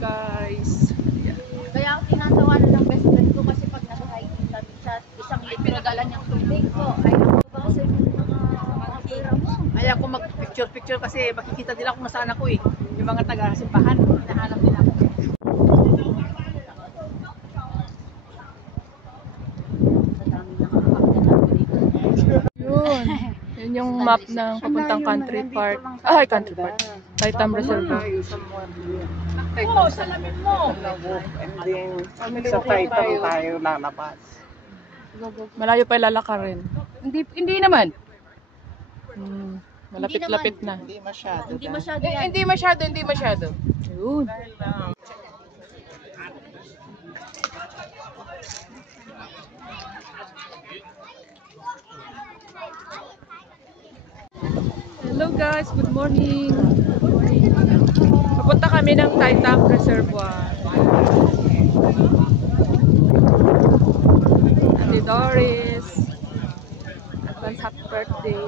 guys. Kaya ang tinatawa na ng best friend ko kasi pag nag-hiking kami sa 1 litro dala niyang tubig ko. Ay ako ba kasi yung mga pera mo? Ay ako mag-picture kasi makikita nila kung nasaan ako eh. Yung mga taga-simbahan, hinahanap nila ako. Yun. Yun yung map ng papuntang country park. Ay, country park. Taitam Reserve. Oo, salamin mo! Sa Taitam tayo lalabas. Malayo pa ilalakarin. Hindi naman. Malapit-lapit na. Hindi masyado. Hindi masyado yan. Hindi masyado. Yun. Hello guys, good morning. Papunta kami ng Taitam Reservoir. Ate Doris. Advance happy birthday.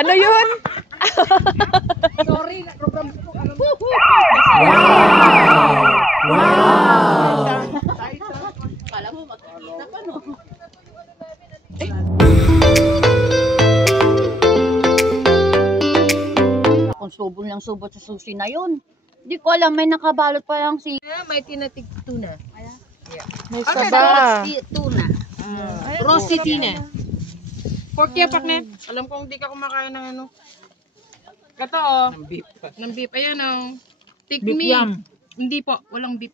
Ano yun? Sorry, program ko. Wow! Kala mo magkikita pa no? Kung subol ng subot sa susi na yun. Hindi ko alam, may nakabalot pa lang si... May tinatig tuna. May saba. Tuna. Roasted tuna. Pork yan, pakne. Alam kong hindi ka kumakain ng ano. Kato oh. Ng beef. Ng beef. Ayan oh. Take Beef me. yam. Hindi po. Walang beef.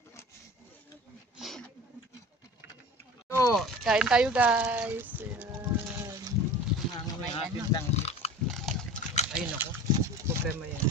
Oh. Kain tayo guys. Ayun ako. Problema yan.